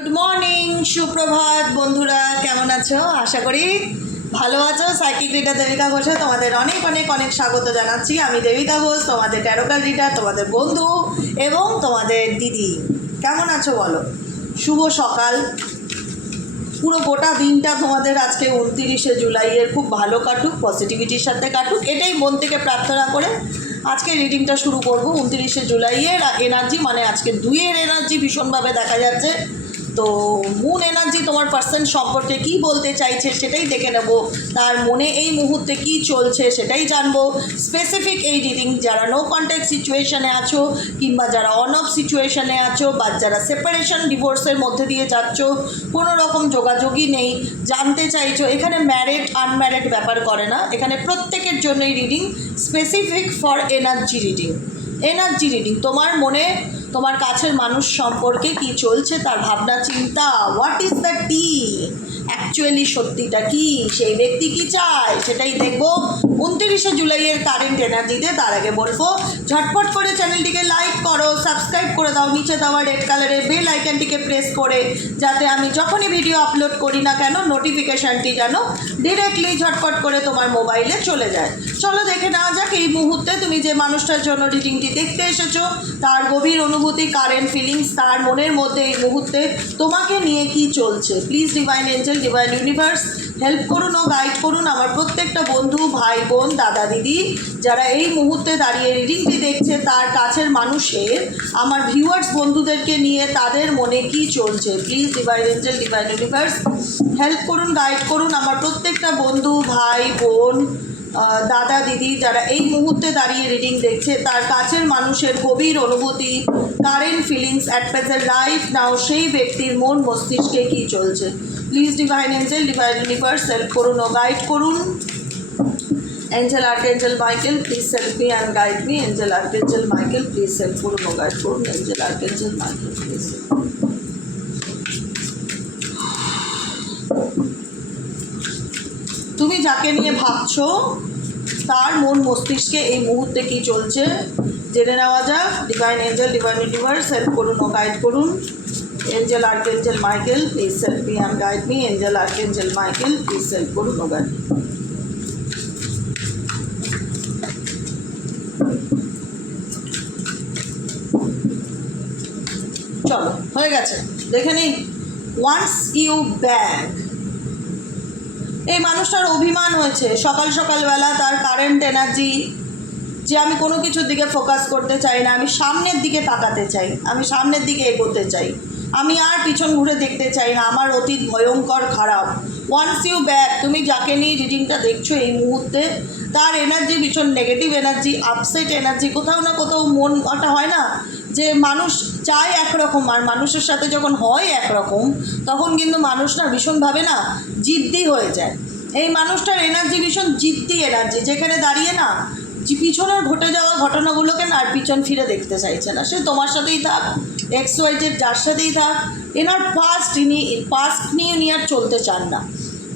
Good morning, সুপ্রভাত বন্ধুরা, কেমন আছো? আশা করি ভালো আছো। সাইকিক রিডার দেবিকা ঘোষে তোমাদের অনেক অনেক অনেক স্বাগত জানাচ্ছি। আমি দেবিকা ঘোষ, তোমাদের ট্যারোকার রিডার, তোমাদের বন্ধু এবং তোমাদের দিদি। কেমন আছো বলো? শুভ সকাল। পুরো গোটা দিনটা তোমাদের আজকে 29শে জুলাইয়ের খুব ভালো কাটুক, পজিটিভিটির সাথে কাটুক, এটাই মন থেকে প্রার্থনা করে আজকে রিডিংটা শুরু করব। 29শে জুলাইয়ের এনার্জি, মানে আজকে 2-এর এনার্জি ভীষণভাবে দেখা যাচ্ছে। তো মুন এনার্জি তোমার পার্সন সম্পর্কে কি বলতে চাইছে সেটাই দেখে নেব। তার মনে এই মুহূর্তে কি চলছে সেটাই জানবো। স্পেসিফিক এই রিডিং যারা নো কন্ট্যাক্ট সিচুয়েশনে আছো, কিংবা যারা অন অফ সিচুয়েশনে আছো, বা যারা সেপারেশন ডিভোর্সের মধ্যে দিয়ে যাচ্ছ, কোনো রকম যোগাযোগই নেই, জানতে চাইছো। এখানে ম্যারিড আনম্যারিড ব্যাপার করে না, এখানে প্রত্যেকের জন্যই reading, specific for energy reading. Energy reading তোমার মনে তোমার কাছের মানুষ সম্পর্কে কি চলছে, তার ভাবনা চিন্তা, what is the T, actually সত্যিটা কি, সেই ব্যক্তি কি চায় সেটাই দেখব 29শে জুলাইয়ের কারেন্ট এনার্জিতে। তার আগে বলবো ঝটপট করে চ্যানেলটিকে লাইক করো, সাবস্ক্রাইব করে দাও, নিচে দেওয়া রেড কালারের বেল আইকনটিকে প্রেস করে, যাতে আমি যখনই ভিডিও আপলোড করি না কেন নোটিফিকেশানটি যেন ডিরেক্টলি ঝটপট করে তোমার মোবাইলে চলে যায়। চলো দেখে নেওয়া যাক এই মুহূর্তে তুমি যে মানুষটার জন্য রিডিংটি দেখতে এসেছো তার গভীর অনুভূতি, কারেন্ট ফিলিংস, তার মনের মধ্যে এই মুহূর্তে তোমাকে নিয়ে কি চলছে। Please divine angel, divine universe help করুন ও গাইড করুন আমার প্রত্যেকটা বন্ধু, ভাই বোন, দাদা দিদি যারা এই মুহূর্তে দাঁড়িয়ে রিডিংটি দেখছে, তার কাছের মানুষের, আমার ভিউয়ার্স বন্ধুদেরকে নিয়ে তাদের মনে কি চলছে। Please divine angel, divine universe help করুন, গাইড করুন আমার প্রত্যেকটা বন্ধু, ভাই বোন, দাদা দিদি যারা এই মুহূর্তে দাঁড়িয়ে রিডিং দেখছে, তার কাছের মানুষের গভীর অনুভূতি, current feelings at present right now, সেই ব্যক্তির মন মস্তিষ্কে কী চলছে। Please divine angel, divine universe help করুন ও গাইড করুন। Angel archangel Michael please help me and guide me. Angel archangel Michael please help করুন ও গাইড করুন। Angel archangel Michael please. তুমি যাকে নিয়ে ভাবছো তার মন মস্তিষ্কে এই মুহূর্তে কি চলছে জেনে নেওয়া যাক। Divine angel, divine universe help করুন ও গাইড করুন। Angel archangel Michael please help me and guide me. Angel archangel Michael please help করুন ও গাইড। চলো হয়ে গেছে, দেখে নিই। ওয়ান্স ইউ ব্যাক, এই মানুষটার অভিমান হয়েছে সকাল সকালবেলা, তার কারেন্ট এনার্জি যে আমি কোনো কিছুর দিকে ফোকাস করতে চাই না, আমি সামনের দিকে তাকাতে চাই, আমি সামনের দিকে এগোতে চাই, আমি আর পিছন ঘুরে দেখতে চাই না, আমার অতীত ভয়ঙ্কর খারাপ। ওয়ান্স ইউ ব্যাক, তুমি যাকে নিয়ে রিডিংটা দেখছো এই মুহূর্তে, তার এনার্জি ভীষণ নেগেটিভ এনার্জি, আপসেট এনার্জি। কোথাও না কোথাও মন ওটা হয় না যে মানুষ চায় একরকম, আর মানুষের সাথে যখন হয় একরকম তখন কিন্তু মানুষ না ভীষণভাবে না জিদ্দি হয়ে যায়। এই মানুষটার এনার্জি ভীষণ জিদ্দি এনার্জি, যেখানে দাঁড়িয়ে না পিছনের ঘটে যাওয়া ঘটনাগুলোকে না আর পিছন ফিরে দেখতে চাইছে না। সে তোমার সাথেই থাক, এক্স ওয়াই জেড যার সাথেই থাক, এনার পাস্ট নিয়ে উনি আর চলতে চান না।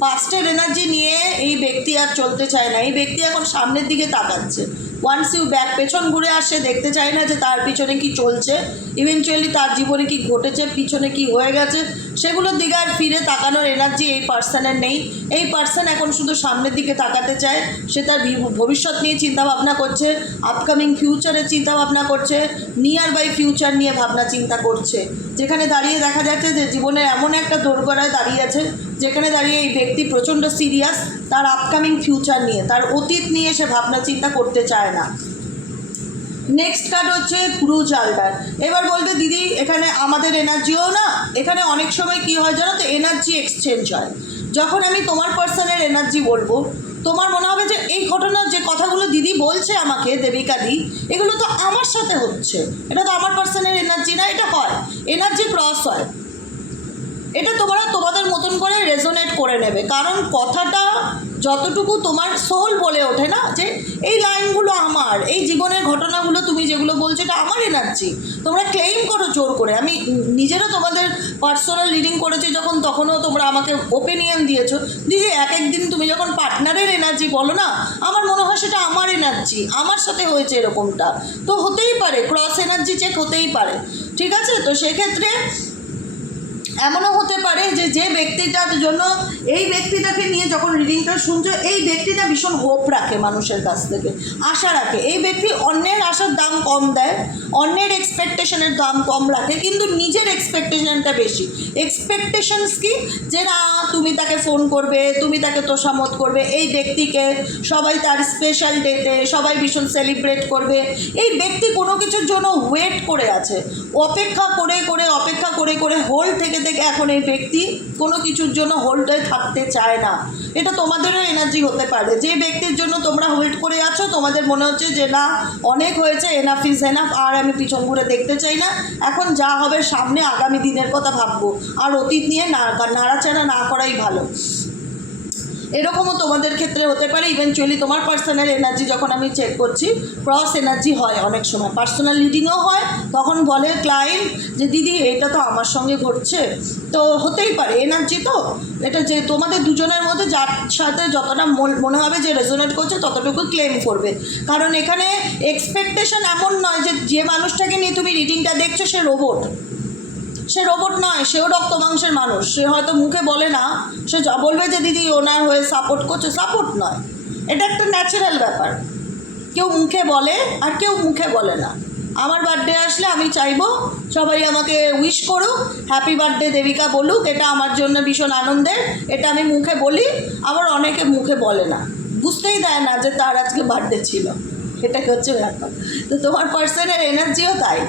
পাস্টের এনার্জি নিয়ে এই ব্যক্তি আর চলতে চায় না, এই ব্যক্তি এখন সামনের দিকে তাকাচ্ছে। ওয়ান্স ইউ ব্যাক, পেছন ঘুরে আসে দেখতে চায় না যে তার পিছনে কি চলছে, ইভেনচুয়ালি তার জীবনে কি ঘটেছে, পিছনে কি হয়ে গেছে, সেগুলোর দিকে আর ফিরে তাকানোর এনার্জি এই পার্সনের নেই। এই পার্সন এখন শুধু সামনের দিকে তাকাতে চায়। সে তার ভবিষ্যৎ নিয়ে চিন্তাভাবনা করছে, আপকামিং ফিউচারের চিন্তাভাবনা করছে, নিয়ার বাই ফিউচার নিয়ে ভাবনা চিন্তা করছে। যেখানে দাঁড়িয়ে দেখা যাচ্ছে যে জীবনে এমন একটা দোরগোড়ায় দাঁড়িয়ে আছে যেখানে দাঁড়িয়ে এই ব্যক্তি প্রচণ্ড সিরিয়াস তার আপকামিং ফিউচার নিয়ে, তার অতীত নিয়ে সে ভাবনা চিন্তা করতে চায় না। নেক্সট কার্ড হচ্ছে ক্রুজ আল্টার। এবার বলবে দিদি এখানে আমাদের এনার্জিও না, এখানে অনেক সময় কি হয় জানো তো, এনার্জি এক্সচেঞ্জ হয়। যখন আমি তোমার পার্সনের এনার্জি বলবো, তোমার মনে হবে যে এই ঘটনার যে কথাগুলো দিদি বলছে আমাকে, দেবিকাদি, এগুলো তো আমার সাথে হচ্ছে, এটা তো আমার পার্সনের এনার্জি না, এটা হয় এনার্জি ক্রস হয়। এটা তোমরা তোমাদের মতন করে রেজোনেট করে নেবে, কারণ কথাটা যতটুকু তোমার সোল বলে ওঠে না যে এই লাইনগুলো আমার, এই জীবনের ঘটনাগুলো তুমি যেগুলো বলছো এটা আমার এনার্জি, তোমরা ক্লেইম করো জোর করে। আমি নিজেরও তোমাদের পার্সোনাল রিডিং করেছি যখন, তখনও তোমরা আমাকে ওপিনিয়ন দিয়েছো দিদি এক একদিন তুমি যখন পার্টনারের এনার্জি বলো না, আমার মনে হয় সেটা আমার এনার্জি, আমার সাথে হয়েছে এরকমটা। তো হতেই পারে, ক্রস এনার্জি চেক হতেই পারে, ঠিক আছে। তো সেক্ষেত্রে এমনও হতে পারে যে যে ব্যক্তিটার জন্য এই ব্যক্তিটাকে নিয়ে যখন রিডিংটা শুনছো, এই ব্যক্তিটা ভীষণ হোপ রাখে মানুষের কাছ থেকে, আশা রাখে। এই ব্যক্তি অন্যের আশার দাম কম দেয়, অন্যের এক্সপেকটেশনের দাম কম রাখে, কিন্তু নিজের এক্সপেকটেশনটা বেশি। এক্সপেকটেশনস কি? যে না, তুমি তাকে ফোন করবে, তুমি তাকে তোষামত করবে, এই ব্যক্তিকে সবাই তার স্পেশাল ডেতে সবাই ভীষণ সেলিব্রেট করবে। এই ব্যক্তি কোনো কিছুর জন্য ওয়েট করে আছে, অপেক্ষা করে করে হোল্ড থেকে এখন এই ব্যক্তি কোনো কিছুর জন্য হোল্ড হয়ে থাকতে চায় না। এটা তোমাদেরও এনার্জি হতে পারে। যে ব্যক্তির জন্য তোমরা হোল্ড করে আছো, তোমাদের মনে হচ্ছে যে না, অনেক হয়েছে, এনাফ ইজ এনাফ, আর আমি পিছন ঘুরে দেখতে চাই না, এখন যা হবে সামনে আগামী দিনের কথা ভাববো, আর অতীত নিয়ে নাড়াচাড়া না করাই ভালো। এরকমও তোমাদের ক্ষেত্রে হতে পারে। ইভেনচুয়ালি তোমার পার্সোনাল এনার্জি যখন আমি চেক করছি, ক্রস এনার্জি হয় অনেক সময়, পার্সোনাল রিডিংও হয়। তখন বলে ক্লায়েন্ট যে দিদি এটা তো আমার সঙ্গে ঘটছে, তো হতেই পারে এনার্জি, তো এটা যে তোমাদের দুজনের মধ্যে যার সাথে যতটা মনে হবে যে রেজোনেট করছে ততটুকু ক্লেম করবে। কারণ এখানে এক্সপেকটেশন এমন নয় যে মানুষটাকে নিয়ে তুমি রিডিংটা দেখছো সে রোবট। সে রোবট নয়, সেও রক্ত মাংসের মানুষ। সে হয়তো মুখে বলে না, সে বলবে যে দিদি ওনার হয়ে সাপোর্ট করছে, সাপোর্ট নয়, এটা একটা ন্যাচারাল ব্যাপার। কেউ মুখে বলে আর কেউ মুখে বলে না। আমার বার্থডে আসলে আমি চাইবো সবাই আমাকে উইশ করুক, হ্যাপি বার্থডে দেবিকা বলুক, এটা আমার জন্য ভীষণ আনন্দের। এটা আমি মুখে বলি, আবার অনেকে মুখে বলে না, বুঝতেই দেয় না যে তার আজকে বার্থডে ছিল। এটা হচ্ছে ব্যাপার। তো তোমার পার্সনের এনার্জিও তাই,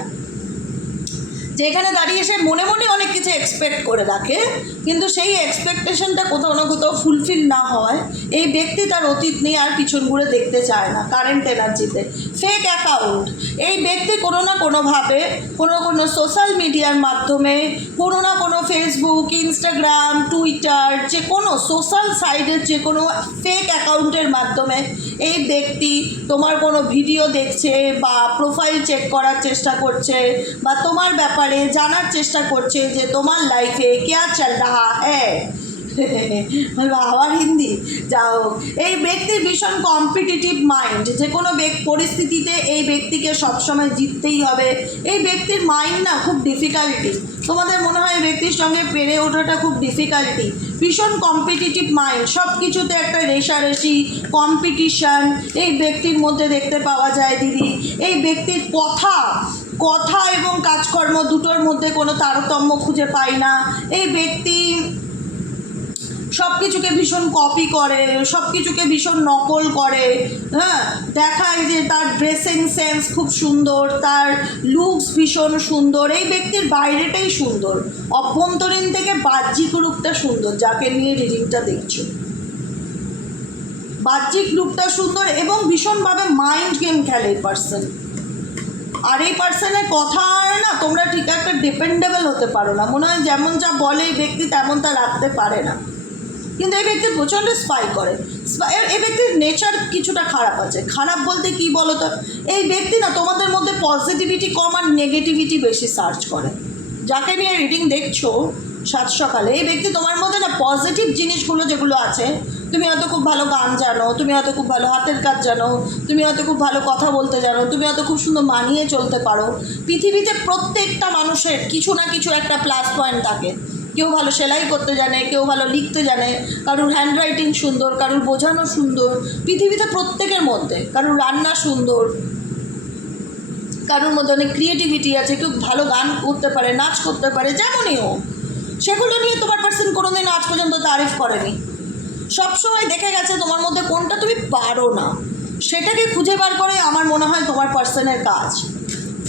যেখানে দাঁড়িয়ে সে মনে মনে অনেক কিছু এক্সপেক্ট করে রাখে, কিন্তু সেই এক্সপেকটেশনটা কোথাও না কোথাও ফুলফিল না হয় এই ব্যক্তি তার অতীত নিয়ে আর পিছন ঘুরে দেখতে চায় না। কারেন্ট এনার্জিতে ফেক অ্যাকাউন্ট, এই ব্যক্তি কোনো না কোনোভাবে কোনো সোশ্যাল মিডিয়ার মাধ্যমে, কোনো না কোনো ফেসবুক, ইনস্টাগ্রাম, টুইটার, যে কোনো সোশ্যাল সাইটের যে কোনো ফেক অ্যাকাউন্টের মাধ্যমে এই ব্যক্তি তোমার কোনো ভিডিও দেখছে বা প্রোফাইল চেক করার চেষ্টা করছে, বা তোমার ব্যাপারে জানার চেষ্টা করছে যে তোমার লাইফে क्या चल रहा है। আবার হিন্দি, যাও। এই ব্যক্তির ভীষণ কম্পিটিটিভ মাইন্ড, যে কোনো পরিস্থিতিতে এই ব্যক্তিকে সবসময় জিততেই হবে। এই ব্যক্তির মাইন্ড না খুব ডিফিকাল্টি, তোমাদের মনে হয় এই ব্যক্তির সঙ্গে পেরে ওঠাটা খুব ডিফিকাল্টি। ভীষণ কম্পিটিটিভ মাইন্ড, সব কিছুতে একটা রেষারেষি, কম্পিটিশান এই ব্যক্তির মধ্যে দেখতে পাওয়া যায় দিদি। এই ব্যক্তির কথা এবং কাজকর্ম দুটোর মধ্যে কোনো তারতম্য খুঁজে পাই না। এই ব্যক্তি সব কিছুকে ভীষণ কপি করে, সব কিছুকে ভীষণ নকল করে। হ্যাঁ, দেখায় যে তার ড্রেসিং সেন্স খুব সুন্দর, তার লুকস ভীষণ সুন্দর। এই ব্যক্তির বাইরেটাই সুন্দর, অভ্যন্তরীণ থেকে বাহ্যিক রূপটা সুন্দর। যাকে নিয়ে রিডিংটা দেখছো, বাহ্যিক রূপটা সুন্দর এবং ভীষণভাবে মাইন্ড গেম খেলে এই পার্সন। আর এই পার্সনের কথা না তোমরা ঠিক একটা ডিপেন্ডেবল হতে পারো না, মনে হয় যেমন যা বলে এই ব্যক্তি তেমন তা রাখতে পারে না। কিন্তু এই ব্যক্তি প্রচণ্ড স্পাই করে। এই ব্যক্তির নেচার কিছুটা খারাপ আছে। খারাপ বলতে কি বলো তো, এই ব্যক্তি না তোমাদের মধ্যে পজিটিভিটি কম আর নেগেটিভিটি বেশি সার্চ করে। যাকে নিয়ে রিডিং দেখছো সাত সকালে, এই ব্যক্তি তোমার মধ্যে না পজিটিভ জিনিসগুলো যেগুলো আছে, তুমি হয়তো খুব ভালো গান জানো, তুমি হয়তো খুব ভালো হাতের কাজ জানো, তুমি হয়তো খুব ভালো কথা বলতে জানো, তুমি হয়তো খুব সুন্দর মানিয়ে চলতে পারো। পৃথিবীতে প্রত্যেকটা মানুষের কিছু না কিছু একটা প্লাস পয়েন্ট থাকে। কেউ ভালো সেলাই করতে জানে, কেউ ভালো লিখতে জানে, কারুর হ্যান্ডরাইটিং সুন্দর, কারুর বোঝানো সুন্দর। পৃথিবীতে প্রত্যেকের মধ্যে কারুর রান্না সুন্দর, কারুর মধ্যে অনেক ক্রিয়েটিভিটি আছে, কেউ ভালো গান করতে পারে, নাচ করতে পারে, যেমনই হোক। সেগুলো নিয়ে তোমার পার্সন কোনোদিন আজ পর্যন্ত তারিফ করেনি। সবসময় দেখে গেছে তোমার মধ্যে কোনটা তুমি পারো না, সেটাকে খুঁজে বার করে আমার মনে হয় তোমার পার্সনের কাজ।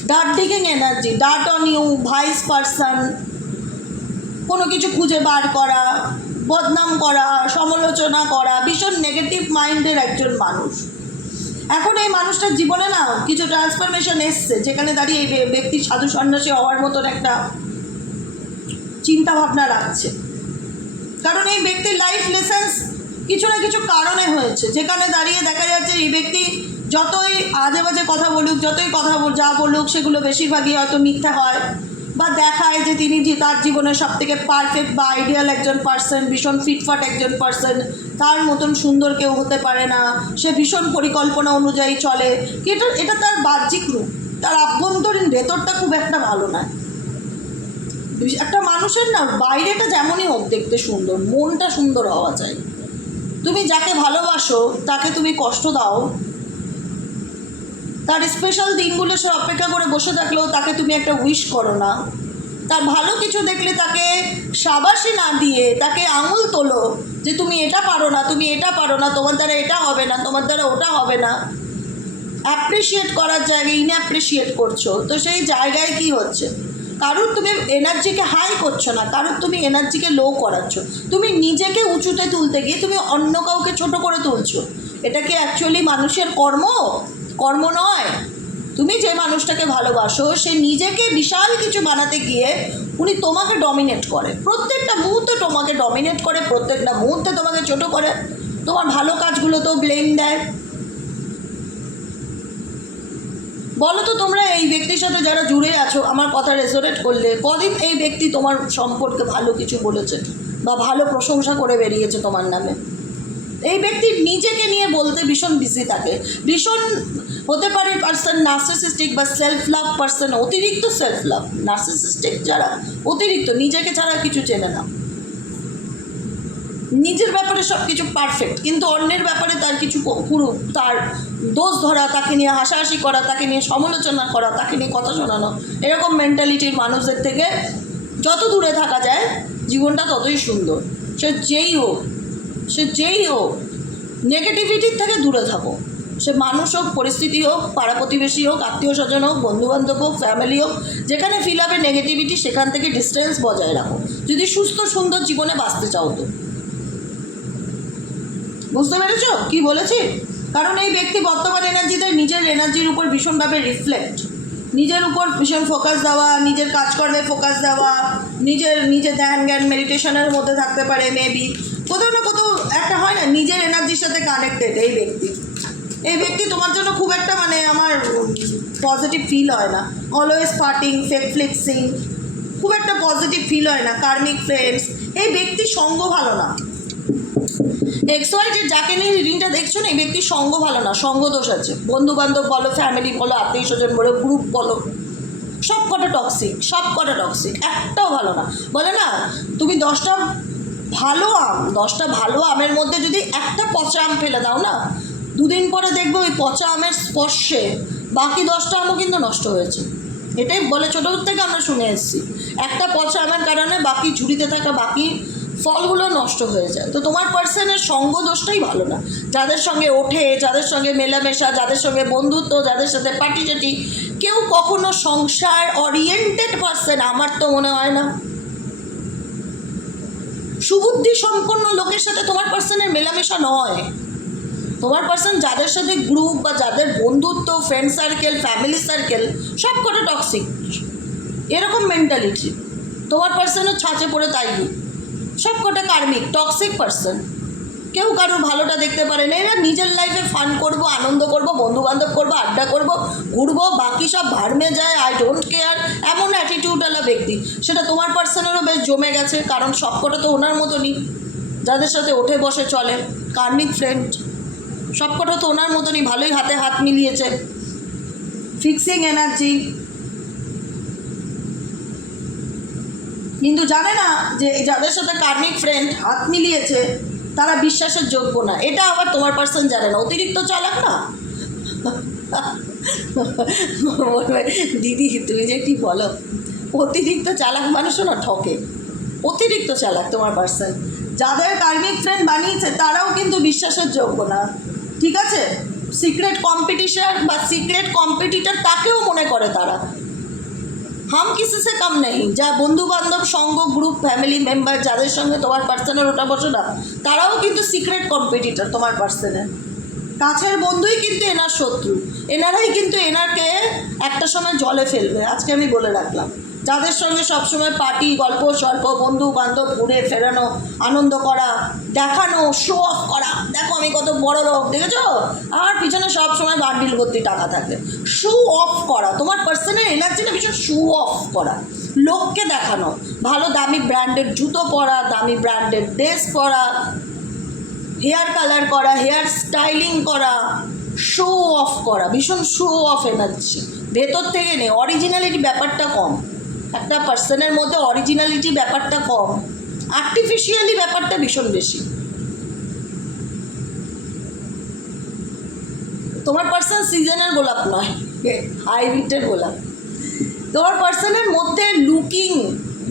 Dirt digging energy, dirt on you, vice person, কোনো কিছু খুঁজে বার করা, বদনাম করা, সমালোচনা করা, ভীষণ নেগেটিভ মাইন্ডের একজন মানুষ। এখন এই মানুষটার জীবনে না কিছু ট্রান্সফরমেশন এসছে, যেখানে দাঁড়িয়ে এই ব্যক্তি সাধু সন্ন্যাসী হওয়ার মতন একটা চিন্তাভাবনা রাখছে। কারণ এই ব্যক্তির লাইফ লেসেন্স কিছু না কিছু কারণে হয়েছে, যেখানে দাঁড়িয়ে দেখা যাচ্ছে এই ব্যক্তি যতই আজে বাজে কথা বলুক, যতই কথা যা বলুক, সেগুলো বেশিরভাগই হয়তো মিথ্যা হয়, বা দেখায় যে তিনি তার জীবনের সবথেকে পারফেক্ট বা আইডিয়াল একজন পার্সন, ভীষণ ফিটফাট একজন পার্সন, তার মতন সুন্দর কেউ হতে পারে না, সে ভীষণ পরিকল্পনা অনুযায়ী চলে। কিন্তু এটা তার বাহ্যিক রূপ, তার আভ্যন্তরীণ ভেতরটা খুব একটা ভালো নয়। একটা মানুষের না বাইরেটা যেমনই হোক দেখতে সুন্দর, মনটা সুন্দর হওয়া চাই। তুমি যাকে ভালোবাসো তাকে তুমি কষ্ট দাও, তার স্পেশাল দিনগুলো সে অপেক্ষা করে বসে থাকলেও তাকে তুমি একটা উইশ করো না, তার ভালো কিছু দেখলে তাকে শাবাশি না দিয়ে তাকে আঙুল তোলো যে তুমি এটা পারো না, তুমি এটা পারো না, তোমার দ্বারা এটা হবে না, তোমার দ্বারা ওটা হবে না। অ্যাপ্রিসিয়েট করার জায়গায় ইনঅ্যাপ্রিসিয়েট করছো, তো সেই জায়গায় কি হচ্ছে? কারোর তুমি এনার্জিকে হাই করছো না, কারোর তুমি এনার্জিকে লো করাচ্ছ। তুমি নিজেকে উঁচুতে তুলতে গিয়ে তুমি অন্য কাউকে ছোট করে তুলছো। এটা কি অ্যাকচুয়ালি মানুষের কর্ম নয়। তুমি যে মানুষটাকে ভালোবাসো সে নিজেকে বিশাল কিছু বানাতে গিয়ে উনি তোমাকে ডমিনেট করে, প্রত্যেকটা মুহূর্তে তোমাকে ডমিনেট করে, প্রত্যেকটা মুহূর্তে তোমাকে ছোট করে, তোমার ভালো কাজগুলোতেও ব্লেম দেয়। বলো তো তোমরা এই ব্যক্তির সাথে যারা জুড়ে আছো, আমার কথা রেজোনেট করলে কদিন এই ব্যক্তি তোমার সম্পর্কে ভালো কিছু বলেছে বা ভালো প্রশংসা করে বেরিয়েছে তোমার নামে? এই ব্যক্তি নিজেকে নিয়ে বলতে ভীষণ বিজি থাকে, ভীষণ হতে পারে পার্সন নার্সিসিস্টিক বা সেলফ লাভ পার্সন, অতিরিক্ত সেলফ লাভ। নার্সিসিস্টিক যারা অতিরিক্ত নিজেকে ছাড়া কিছু চেনে না, নিজের ব্যাপারে সব কিছু পারফেক্ট, কিন্তু অন্যের ব্যাপারে তার কিছু পুরো তার দোষ ধরা, তাকে নিয়ে হাসাহাসি করা, তাকে নিয়ে সমালোচনা করা, তাকে নিয়ে কথা শোনানো, এরকম মেন্টালিটির মানুষদের থেকে যত দূরে থাকা যায় জীবনটা ততই সুন্দর। সে যেই হোক নেগেটিভিটির থেকে দূরে থাকো। সে মানুষ হোক, পরিস্থিতি হোক, পাড়া প্রতিবেশী হোক, আত্মীয় স্বজন হোক, বন্ধুবান্ধব হোক, ফ্যামিলি হোক, যেখানে ফিল হবে নেগেটিভিটি সেখান থেকে ডিস্টেন্স বজায় রাখো, যদি সুস্থ সুন্দর জীবনে বাঁচতে চাও তো। বুঝতে পেরেছো কি বলেছি? কারণ এই ব্যক্তি বর্তমান এনার্জিতে নিজের এনার্জির উপর ভীষণভাবে রিফ্লেক্ট, নিজের উপর ভীষণ ফোকাস দেওয়া, নিজের কাজকর্মে ফোকাস দেওয়া, নিজের ধ্যান জ্ঞান মেডিটেশনের মধ্যে থাকতে পারে, মেবি কোথাও না কোথাও একটা হয় না নিজের এনার্জির সাথে কানেক্টেড। এই ব্যক্তি তোমার জন্য খুব একটা আমার পজিটিভ ফিল হয় না। অলওয়েজ পার্টিং, ফেক ফ্লেক্সিং, খুব একটা পজিটিভ ফিল হয় না। কার্মিক ফ্রেন্ডস, এই ব্যক্তির সঙ্গ ভালো না। XY যে যাকে নিয়ে রিডিংটা দেখছো না, এই ব্যক্তির সঙ্গ ভালো না, সঙ্গ দোষ আছে। বন্ধু বান্ধব বলো, ফ্যামিলি বলো, আত্মীয় স্বজন বলো, গ্রুপ বলো, সব কটা টক্সিক, একটাও ভালো না। বলে না তুমি 10টা ভালো আমের মধ্যে যদি একটা পচা আম ফেলে দাও না, দুদিন পরে দেখবো ওই পচা আমের স্পর্শে বাকি 10টা আমও কিন্তু নষ্ট হয়েছে। এটাই বলে ছোটোর থেকে আমরা শুনে এসেছি, একটা পচা আমের কারণে বাকি ঝুড়িতে থাকা বাকি ফলগুলো নষ্ট হয়ে যায়। তো তোমার পার্সনের সঙ্গ দোষটাই ভালো না। যাদের সঙ্গে ওঠে, যাদের সঙ্গে মেলামেশা, যাদের সঙ্গে বন্ধুত্ব, যাদের সাথে পার্টি, কেউ কখনো সংসার ওরিয়েন্টেড পার্সন আমার তো মনে হয় না। সুবুদ্ধি সম্পন্ন লোকের সাথে তোমার পার্সনের মেলামেশা নয়। তোমার পার্সন যাদের সাথে গ্রুপ বা যাদের বন্ধুত্ব, ফ্রেন্ড সার্কেল, ফ্যামিলি সার্কেল সব কটা টক্সিক, এরকম মেন্টালিটি তোমার পার্সনের ছাঁচে পড়ে। তাই সব কটা কার্মিক টক্সিক পার্সন, কেউ কারোর ভালোটা দেখতে পারে না। এরা নিজের লাইফে ফান করবো, আনন্দ করবো, বন্ধুবান্ধব করবো, আড্ডা করবো, ঘুরবো, বাকি সব ভাড়মে যায়, আই ডোন্ট কেয়ার, এমন অ্যাটিটিউডওয়ালা ব্যক্তি। সেটা তোমার পার্সনেরও বেশ জমে গেছে, কারণ সবকটা তো ওনার মতনই, যাদের সাথে ওঠে বসে চলে কার্মিক ফ্রেন্ড, সবকটা তো ওনার মতনই, ভালোই হাতে হাত মিলিয়েছে। ফিক্সিং এনার্জি, কিন্তু জানে না যে যাদের সাথে কার্মিক ফ্রেন্ড হাত মিলিয়েছে তারা বিশ্বাসের যোগ্য না। এটা আবার তোমার পার্সন জানে না, অতিরিক্ত চালাক না। বলবে দিদি তুমি যে কি বলো, অতিরিক্ত চালাক মানুষও না ঠকে, অতিরিক্ত চালাক তোমার পার্সন। যাদের কার্মিক ফ্রেন্ড বানিয়েছে তারাও কিন্তু বিশ্বাসের যোগ্য না, ঠিক আছে? সিক্রেট কম্পিটিশন বা সিক্রেট কম্পিটিটর তাকেও মনে করে তারা। হাম কিসি সে কম নেই। যা বন্ধু বান্ধব সঙ্গ, গ্রুপ, ফ্যামিলি মেম্বার যাদের সঙ্গে তোমার পার্সনের ওটা বসে না, তারাও কিন্তু সিক্রেট কম্পিটিটর তোমার পার্সনের। কাছের বন্ধুই কিন্তু এনার শত্রু, এনারাই কিন্তু এনাকে একটা সময় জলে ফেলবে। আজকে আমি বলে রাখলাম, যাদের সঙ্গে সবসময় পার্টি, গল্প স্বল্প, বন্ধু বান্ধব, ঘুরে ফেরানো, আনন্দ করা, দেখানো, শো অফ করা, দেখো আমি কত বড় লোক, দেখেছো? আর পিছনে সবসময় বান্ডিল ভর্তি টাকা থাকবে, শো অফ করা। তোমার পার্সনের এনার্জিটা ভীষণ শো অফ করা, লোককে দেখানো, ভালো দামি ব্র্যান্ডেড জুতো পরা, দামি ব্র্যান্ডেড ড্রেস পরা, হেয়ার কালার করা, হেয়ার স্টাইলিং করা, শো অফ করা, ভীষণ শো অফ এনার্জি, ভেতর থেকে নেই, অরিজিনালিটি ব্যাপারটা কম। একটা পার্সনের মধ্যে অরিজিনালিটি ব্যাপারটা কম, আর্টিফিশিয়ালি ব্যাপারটা ভীষণ বেশি। তোমার পার্সন সিজনের গোলাপ নয়, হাইব্রিডের গোলাপ। তোমার পার্সনের মধ্যে লুকিং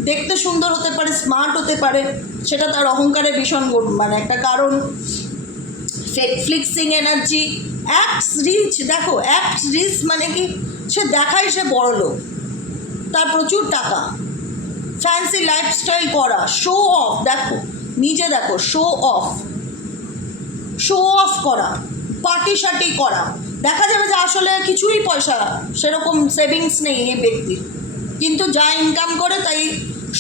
দেখতে সুন্দর হতে পারে, স্মার্ট হতে পারে, সেটা তার অহংকারে ভীষণ মানে একটা কারণ। ফ্লিক্সিং এনার্জি, অ্যাক্টস রিচ। দেখো অ্যাক্টস রিচ মানে কি, সে দেখায় সে বড় লোক, তার প্রচুর টাকা, ফ্যান্সি লাইফস্টাইল করা, শো অফ। দেখো নিজে দেখো, শো অফ করা, পার্টি শার্টি করা। দেখা যাবে যে আসলে কিছুই পয়সা সেরকম সেভিংস নেই এই ব্যক্তির, কিন্তু যা ইনকাম করে তাই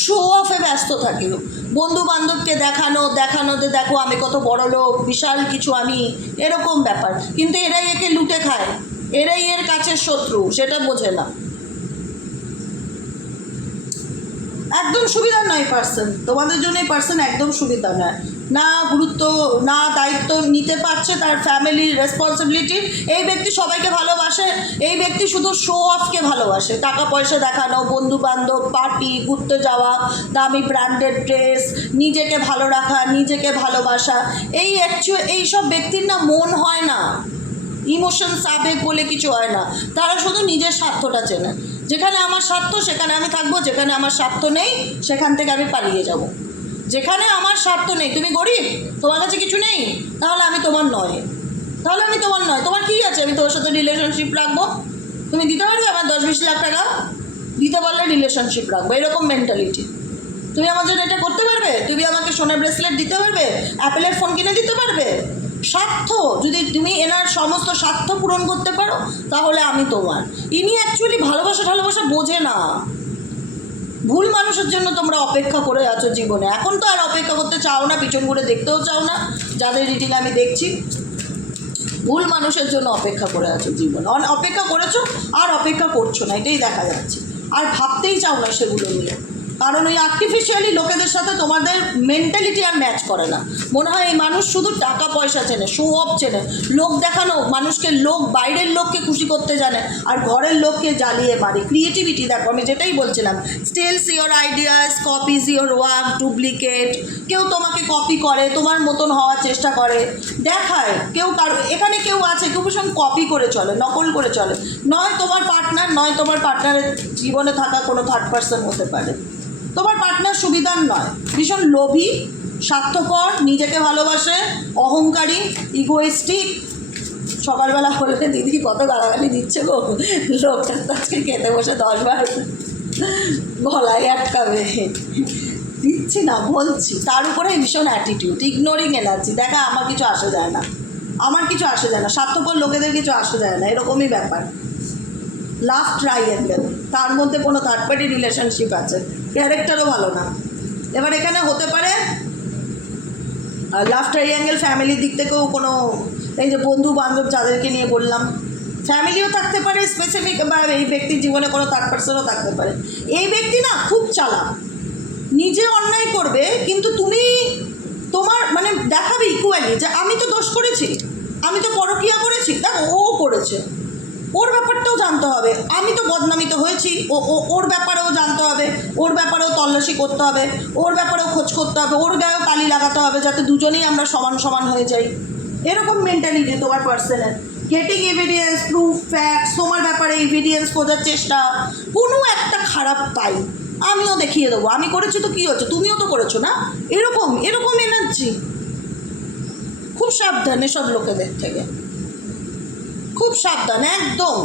শো অফে ব্যস্ত থাকে। বন্ধু বান্ধবকে দেখানোতে দেখো আমি কত বড় লোক, বিশাল কিছু আমি, এরকম ব্যাপার। কিন্তু এরাই একে লুটে খায়, এরাই এর কাছে শত্রু, সেটা বোঝে না। একদম সুবিধা নয় পার্সন, তোমাদের জন্য এই পার্সন একদম সুবিধা নয়। না গুরুত্ব, না দায়িত্ব নিতে পারছে তার ফ্যামিলির রেসপন্সিবিলিটি। এই ব্যক্তি সবাইকে ভালোবাসে, এই ব্যক্তি শুধু শো অফকে ভালোবাসে, টাকা পয়সা দেখানো, বন্ধু বান্ধব, পার্টি, ঘুরতে যাওয়া, দামি ব্র্যান্ডেড ড্রেস, নিজেকে ভালো রাখা, নিজেকে ভালোবাসা। এইসব ব্যক্তির না মন হয় না, ইমোশনস, আবেগ বলে কিছু হয় না। তারা শুধু নিজের স্বার্থটা চেনে। যেখানে আমার স্বার্থ সেখানে আমি থাকবো, যেখানে আমার স্বার্থ নেই সেখান থেকে আমি পালিয়ে যাব। যেখানে আমার স্বার্থ নেই, তুমি গরিব, তোমার কাছে কিছু নেই, তাহলে আমি তোমার নয়, তোমার কী আছে আমি তোমার সাথে রিলেশনশিপ রাখবো? তুমি দিতে পারবে আমার 10-20 লাখ টাকা? দিতে পারলে রিলেশনশিপ রাখবো, এরকম মেন্টালিটি। তুমি আমার জন্য এটা করতে পারবে? তুমি আমাকে সোনার ব্রেসলেট দিতে পারবে? অ্যাপেলের ফোন কিনে দিতে পারবে? স্বার্থ, যদি তুমি এনার সমস্ত স্বার্থ পূরণ করতে পারো তাহলে আমি তোমার। ইনি অ্যাকচুয়ালি ভালোবাসা বোঝে না। ভুল মানুষের জন্য তোমরা অপেক্ষা করে আছো জীবনে। এখন তো আর অপেক্ষা করতে চাও না, পিছন ঘুরে দেখতেও চাও না। যাদের রিডিং আমি দেখছি, ভুল মানুষের জন্য অপেক্ষা করে আছো জীবনে। অপেক্ষা করেছো আর অপেক্ষা করছো না, এটাই দেখা যাচ্ছে। আর ভাবতেই চাও না সেগুলো নিয়ে, কারণ ওই আর্টিফিশিয়ালি লোকেদের সাথে তোমাদের মেন্টালিটি আর ম্যাচ করে না। মনে হয় এই মানুষ শুধু টাকা পয়সা চেনে, শো অফ চেনে, লোক দেখানো, মানুষকে বাইরের লোককে খুশি করতে জানে আর ঘরের লোককে জ্বালিয়ে মারে। ক্রিয়েটিভিটি দেখো, আমি যেটাই বলছিলাম, stealth your ideas, copies your work, duplicate. কেউ তোমাকে কপি করে, তোমার মতন হওয়ার চেষ্টা করে, দেখায়। এখানে কেউ আছে কেউ ভীষণ কপি করে চলে, নকল করে চলে। নয় তোমার পার্টনার, নয় তোমার পার্টনারের জীবনে থাকা কোনো থার্ড পার্সন হতে পারে। তোমার পার্টনার সুবিধার নয়, ভীষণ লোভী, স্বার্থপর, নিজেকে ভালোবাসে, অহংকারী, ইগোইস্টিক। সকালবেলা হলে দিদি কত গালাগালি দিচ্ছে গো, লোকটা আজকে খেতে বসে 10 বার গলায় আটকাবে, দিচ্ছি না বলছি। তার উপরে ভীষণ অ্যাটিটিউড, ইগনোরিং এনার্জি। দেখা আমার কিছু আসে যায় না, স্বার্থপর লোকেদের কিছু আসে যায় না, এরকমই ব্যাপার। লাভ ট্রাইঅ্যাঙ্গেল, তার মধ্যে কোনো থার্ড পার্টি রিলেশনশিপ আছে, ক্যারেক্টারও ভালো না। এবার এখানে হতে পারে লাভ ট্রাইঅ্যাঙ্গেল ফ্যামিলির দিক থেকেও কোনো, এই যে বন্ধু বান্ধব যাদেরকে নিয়ে বললাম, ফ্যামিলিও থাকতে পারে স্পেসিফিক, বা এই ব্যক্তির জীবনে কোনো থার্ড পার্সনও থাকতে পারে। এই ব্যক্তি না খুব চালাক, নিজে অন্যায় করবে কিন্তু তোমার মানে দেখাবে ইকুয়ালি যে আমি তো দোষ করেছি, আমি তো পরকীয়া করেছি, দেখো ও করেছে, ওর ব্যাপারটাও জানতে হবে। আমি তো বদনামিত হয়েছি, ওর ব্যাপারেও জানতে হবে, ওর ব্যাপারেও তল্লাশি করতে হবে, ওর ব্যাপারেও খোঁজ করতে হবে, ওর গায়েও কালি লাগাতে হবে, যাতে দুজনেই আমরা সমান হয়ে যাই। এরকম মেন্টালিটি তোমার পার্সনের। গেটিং এভিডেন্স, প্রুফ, ফ্যাক্টস, তোমার ব্যাপারে এভিডেন্স খোঁজার চেষ্টা, কোনো একটা খারাপ পাই আমিও দেখিয়ে দেবো, আমি করেছি তো কী হচ্ছে, তুমিও তো করেছো না, এরকম এনার্জি। খুব সাবধান এসব লোকেদের থেকে, খুব সাবধান একদম।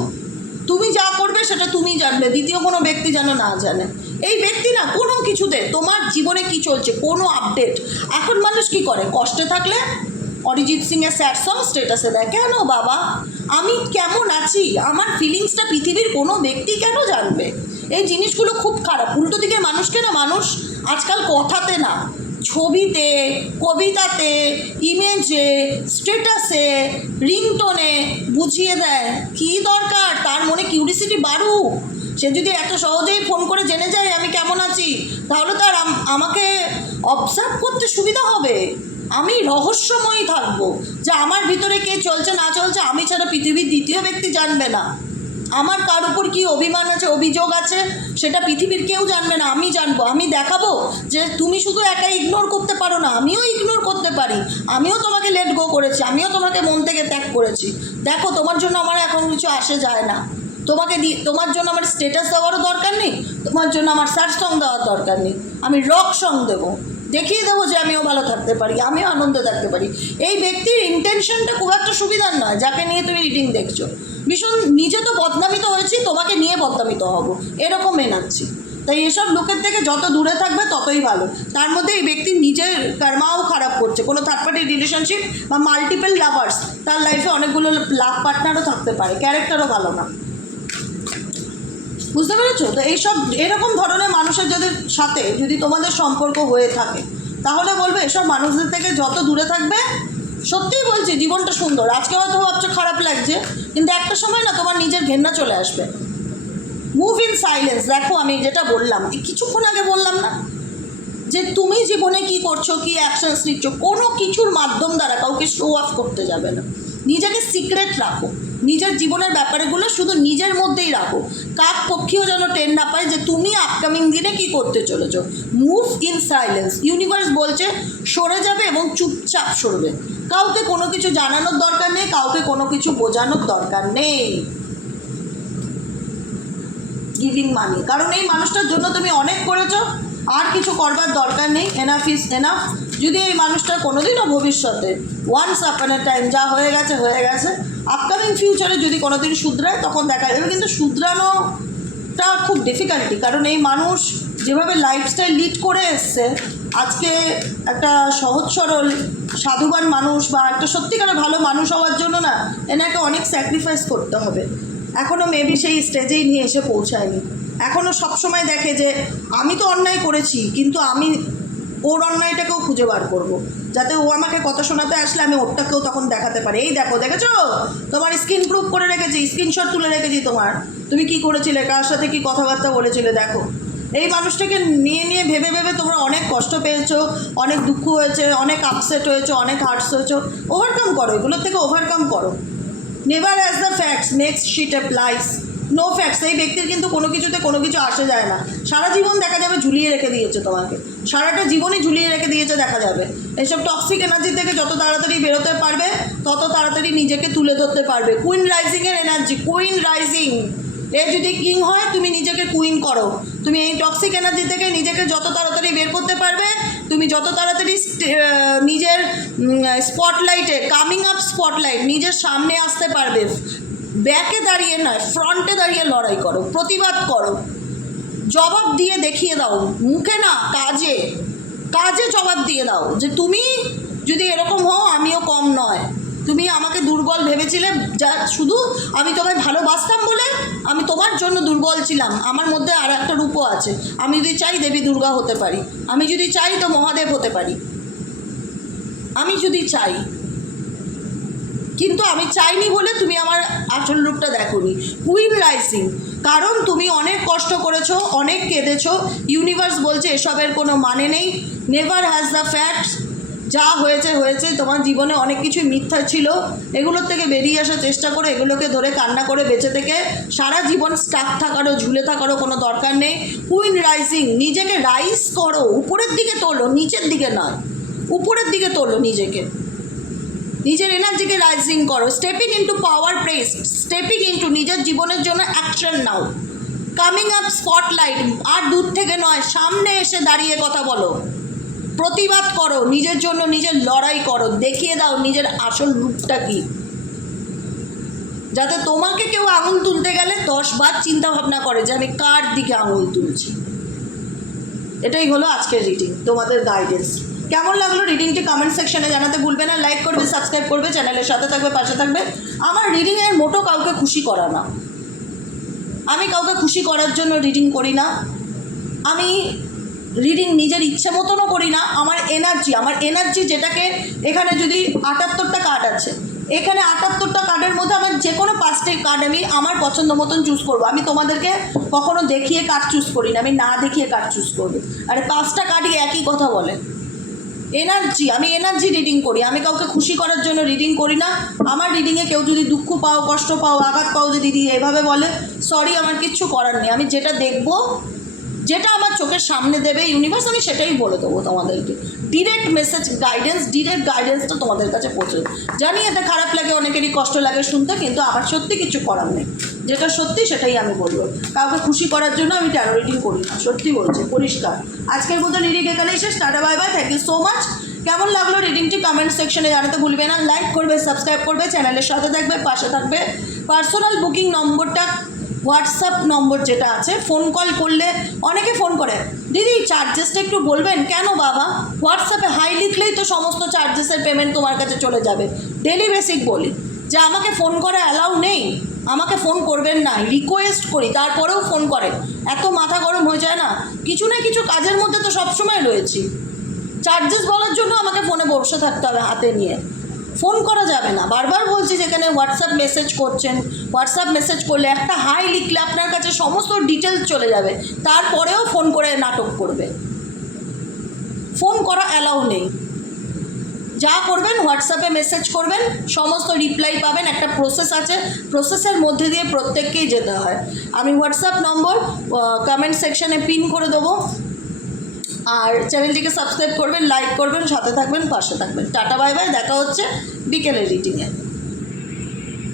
তুমি যা করবে সেটা তুমি জানবে, দ্বিতীয় কোনো ব্যক্তি যেন না জানে। এই ব্যক্তি না কোনো কিছুতে তোমার জীবনে কি চলছে কোনো আপডেট। এখন মানুষ কি করে, কষ্টে থাকলে অরিজিৎ সিংয়ের স্যাড সং স্টেটাসে দেয়। কেন বাবা, আমি কেমন আছি, আমার ফিলিংসটা পৃথিবীর কোনো ব্যক্তি কেন জানবে? এই জিনিসগুলো খুব খারাপ। উল্টো দিকে মানুষকে না, মানুষ আজকাল কথাতে না, ছবিতে, কবিতাতে, ইমেজে, স্ট্যাটাসে, রিংটোনে বুঝিয়ে দেয়। কী দরকার, তার মনে কিউরিসিটি বাড়ুক। সে যদি এত সহজেই ফোন করে জেনে যায় আমি কেমন আছি, তাহলে তার আমাকে অবজার্ভ করতে সুবিধা হবে। আমি রহস্যময়ী থাকবো, যে আমার ভিতরে কে চলছে না চলছে আমি ছাড়া পৃথিবীর দ্বিতীয় ব্যক্তি জানবে না। আমার কার উপর কী অভিমান আছে, অভিযোগ আছে, সেটা পৃথিবীর কেউ জানবে না, আমি জানবো। আমি দেখাবো যে তুমি শুধু একা ইগনোর করতে পারো না, আমিও ইগনোর করতে পারি, আমিও তোমাকে লেট গো করেছি, আমিও তোমাকে মন থেকে ত্যাগ করেছি। দেখো, তোমার জন্য আমার এখন কিছু আসে যায় না, তোমার জন্য আমার স্ট্যাটাস দেওয়ারও দরকার নেই, তোমার জন্য আমার স্যাড সং দেওয়ার দরকার নেই, আমি রক সং দেবো, দেখিয়ে দেবো যে আমিও ভালো থাকতে পারি, আমিও আনন্দে থাকতে পারি। এই ব্যক্তির ইন্টেনশনটা খুব একটা সুবিধার নয়, যাকে নিয়ে তুমি রিডিং দেখছো। ভীষণ নিজে তো বদনামিত হয়েছি, তোমাকে নিয়ে বদনামিত হব, এরকম এনাচ্ছি। তাই এসব লোকের থেকে যত দূরে থাকবে ততই ভালো। তার মধ্যে এই ব্যক্তি নিজের কর্মাও খারাপ করছে, কোনো থার্ড পার্টি রিলেশনশিপ বা মাল্টিপল লাভার্স, তার লাইফে অনেকগুলো লাভ পার্টনারও থাকতে পারে, ক্যারেক্টারও ভালো না। বুঝতে পেরেছো? তো এইসব এরকম ধরনের মানুষের সাথে যদি তোমাদের সম্পর্ক হয়ে থাকে, তাহলে বলবে এসব মানুষদের থেকে যত দূরে থাকবে। সত্যিই বলছি, জীবনটা সুন্দর। আজকে হয়তো ভাবছো খারাপ লাগছে, কিন্তু একটা সময় না তোমার নিজের ঘেন্না চলে আসবে। Move in silence. দেখো, আমি যেটা বললাম, কিছুক্ষণ আগে বললাম না যে তুমি জীবনে কি করছো, কি অ্যাকশনস নিচ্ছ, কোনো কিছুর মাধ্যম দ্বারা কাউকে শো অফ করতে যাবে না। নিজেকে সিক্রেট রাখো, নিজের জীবনের ব্যাপারগুলো শুধু নিজের মধ্যেই রাখো। কাক পক্ষীও যেন টেন না পায় যে তুমি আপকামিং দিনে কি করতে চলেছো। Move in silence. ইউনিভার্স বলছে সরে যাবে এবং চুপচাপ সরবে। কাউকে কোনো কিছু জানানোর দরকার নেই, কাউকে কোনো কিছু বোঝানোর দরকার নেই। গিভিং মানি, কারণ এই মানুষটার জন্য তুমি অনেক করেছো, আর কিছু করবার দরকার নেই। Enough is enough. যদি এই মানুষটার কোনোদিনও ভবিষ্যতে ওয়ান্স আপন এ টাইম যা হয়ে গেছে হয়ে গেছে, আপকামিং ফিউচারে যদি কোনোদিন শুধরায় তখন দেখা যাবে, কিন্তু শুধরানোটা খুব ডিফিকাল্টি। কারণ এই মানুষ যেভাবে লাইফস্টাইল লিড করে এসছে, আজকে একটা সহজ সরল সাধুবান মানুষ বা একটা সত্যিকারের ভালো মানুষ হওয়ার জন্য না এনাকে অনেক স্যাক্রিফাইস করতে হবে। এখনও মেবি সেই স্টেজেই নিয়ে এসে পৌঁছায়নি। এখনও সবসময় দেখে যে আমি তো অন্যায় করেছি, কিন্তু আমি ওর অন্যায়টাকেও খুঁজে বার করবো, যাতে ও আমাকে কথা শোনাতে আসলে আমি ওরটাকেও তখন দেখাতে পারি। এই দেখো, দেখেছো, তোমার স্ক্রিন প্রুফ করে রেখেছি, স্ক্রিনশট তুলে রেখেছি তুমি কি করেছিলে, কার সাথে কি কথাবার্তা বলেছিলে। দেখো, এই মানুষটাকে নিয়ে নিয়ে ভেবে ভেবে তোমরা অনেক কষ্ট পেয়েছো, অনেক দুঃখ হয়েছে, অনেক আপসেট হয়েছো, অনেক হার্টস হয়েছো। ওভারকাম করো, এগুলোর থেকে ওভারকাম করো। Never as the facts makes shit applies. No facts. এই ব্যক্তির কিন্তু কোনো কিছুতে কোনো কিছু আসে যায় না। সারা জীবন দেখা যাবে ঝুলিয়ে রেখে দিয়েছে তোমাকে, সারাটা জীবনই ঝুলিয়ে রেখে দিয়েছে দেখা যাবে। এইসব টক্সিক এনার্জি থেকে যত তাড়াতাড়ি বেরোতে পারবে, তত তাড়াতাড়ি নিজেকে তুলে ধরতে পারবে। কুইন রাইজিংয়ের এনার্জি, কুইন রাইজিং। এ যদি কিং হয়, তুমি নিজেকে কুইন করো। তুমি এই টক্সিক এনার্জি থেকে নিজেকে যত তাড়াতাড়ি বের করতে পারবে, তুমি যত তাড়াতাড়ি নিজের স্পটলাইটে, কামিং আপ স্পটলাইট, নিজের সামনে আসতে পারবে। ব্যাকে দাঁড়িয়ে নয়, ফ্রন্টে দাঁড়িয়ে লড়াই করো, প্রতিবাদ করো, জবাব দিয়ে দেখিয়ে দাও। মুখে না, কাজে, কাজে জবাব দিয়ে দাও যে তুমি যদি এরকম হও, আমিও কম নয়। তুমি আমাকে দুর্বল ভেবেছিলে, যা শুধু আমি তোমায় ভালোবাসতাম বলে আমি তোমার জন্য দুর্বল ছিলাম। আমার মধ্যে আর একটা রূপও আছে। আমি যদি চাই দেবী দুর্গা হতে পারি, আমি যদি চাই তো মহাদেব হতে পারি, আমি যদি চাই। কিন্তু আমি চাইনি বলে তুমি আমার আসল রূপটা দেখোনি। কুইন রাইজিং, কারণ তুমি অনেক কষ্ট করেছো, অনেক কেঁদেছো। ইউনিভার্স বলছে এসবের কোনো মানে নেই। Never has the facts. যা হয়েছে হয়েছে, তোমার জীবনে অনেক কিছুই মিথ্যা ছিল, এগুলোর থেকে বেরিয়ে আসার চেষ্টা করো। এগুলোকে ধরে কান্না করে বেঁচে থেকে সারা জীবন স্টাক থাকারও, ঝুলে থাকারও কোনো দরকার নেই। কুইন রাইজিং, নিজেকে রাইজ করো, উপরের দিকে তোলো, নিচের দিকে নয়, উপরের দিকে তোলো নিজেকে। নিজের এনার্জিকে রাইজিং করো। স্টেপিং ইন্টু পাওয়ার প্রেস, স্টেপিং ইন্টু নিজের জীবনের জন্য অ্যাকশন নাও। কামিং আপ স্পটলাইট, আর দূর থেকে নয়, সামনে এসে দাঁড়িয়ে কথা বলো, প্রতিবাদ করো, নিজের জন্য নিজের লড়াই করো, দেখিয়ে দাও নিজের আসল রূপটা কী, যাতে তোমাকে কেউ আঙুল তুলতে গেলে 10 বার চিন্তা ভাবনা করে যে আমি কার দিকে আঙুল তুলছি। এটাই হলো আজকের রিডিং, তোমাদের গাইডেন্স। কেমন লাগলো রিডিংটি কমেন্ট সেকশনে জানাতে ভুলবে না। লাইক করবে, সাবস্ক্রাইব করবে, চ্যানেলের সাথে থাকবে, পাশে থাকবে। আমার রিডিংয়ের মোটো কাউকে খুশি করা না, আমি কাউকে খুশি করার জন্য রিডিং করি না। আমি রিডিং নিজের ইচ্ছে মতনও করি না। আমার এনার্জি যেটাকে, এখানে যদি 78টা কার্ড আছে, এখানে 78টা কার্ডের মধ্যে আমার যে কোনো 5টি কার্ড আমি আমার পছন্দ মতন চুজ করবো। আমি তোমাদেরকে কখনো দেখিয়ে কার্ড চুজ করি না, আমি না দেখিয়ে কার্ড চুজ করবো। আরে 5টা কার্ডই একই কথা বলে। এনার্জি, আমি এনার্জি রিডিং করি, আমি কাউকে খুশি করার জন্য রিডিং করি না। আমার রিডিংয়ে কেউ যদি দুঃখ পাও, কষ্ট পাও, আঘাত পাও, যদি দিদি এভাবে বলে, সরি, আমার কিচ্ছু করার নেই। আমি যেটা দেখবো, যেটা আমার চোখের সামনে দেবে ইউনিভার্স, আমি সেটাই বলে দেবো তোমাদেরকে। ডিরেক্ট মেসেজ গাইডেন্স, ডিরেক্ট গাইডেন্সটা তোমাদের কাছে পৌঁছবে। জানি এতে খারাপ লাগে, অনেকেরই কষ্ট লাগে শুনতে, কিন্তু আমার সত্যি কিছু করার নেই। যেটা সত্যি সেটাই আমি বলবো। কাউকে খুশি করার জন্য আমি ট্যারো রিডিং করি না, সত্যি বলছি, পরিষ্কার। আজকের মতো রিডিং এখানেই শেষ। Tata, bye bye, thank you so much. কেমন লাগলো রিডিংটি কমেন্ট সেকশনে জানাতে ভুলবে না। লাইক করবে, সাবস্ক্রাইব করবে, চ্যানেলের সাথে থাকবে, পাশে থাকবে। পার্সোনাল বুকিং নম্বরটা, হোয়াটসঅ্যাপ নম্বর যেটা আছে, ফোন কল করলে অনেকে ফোন করে, দিদি চার্জেসটা একটু বলবেন। কেন বাবা? হোয়াটসঅ্যাপে হাই লিখলেই তো সমস্ত চার্জেসের পেমেন্ট তোমার কাছে চলে যাবে। ডেলি বেসিক বলি যে আমাকে ফোন করা অ্যালাউ নেই, আমাকে ফোন করবেন না, রিকোয়েস্ট করি, তারপরেও ফোন করে। এত মাথা গরম হয়ে যায় না? কিছু না কিছু কাজের মধ্যে তো সবসময় রয়েছি। চার্জেস বলার জন্য আমাকে ফোনে বসে থাকতে হবে হাতে নিয়ে, ফোন করা যাবে না। বারবার বলছি, যেখানে হোয়াটসঅ্যাপ মেসেজ করছেন, হোয়াটসঅ্যাপ মেসেজ করলে একটা হাই লিখলে আপনার কাছে সমস্ত ডিটেলস চলে যাবে, তারপরেও ফোন করে নাটক করবে। ফোন করা অ্যালাউ নেই। যা করবেন হোয়াটসঅ্যাপে মেসেজ করবেন, সমস্ত রিপ্লাই পাবেন। একটা প্রসেস আছে, প্রসেসের মধ্যে দিয়ে প্রত্যেককেই যেতে হয়। আমি হোয়াটসঅ্যাপ নম্বর কমেন্ট সেকশনে পিন করে দেবো। আর চ্যানেলটিকে সাবস্ক্রাইব করবেন, লাইক করবেন, সাথে থাকবেন, পাশে থাকবেন। টাটা, বাই বাই, দেখা হচ্ছে বিকেলের রিডিংয়ে।